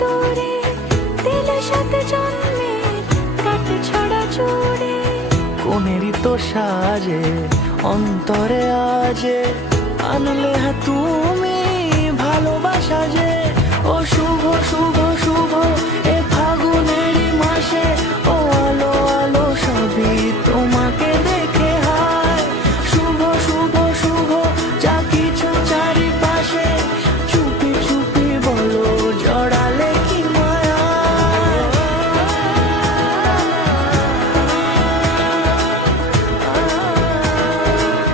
দূরে দিলে সাথে জন্মে কাটে ছড়া চুড়ে। কোনেরই তো সাজে অন্তরে আজে আনলে হ্যাঁ তুমি ভালোবাসা যে। ও শুভ শুভ শুভ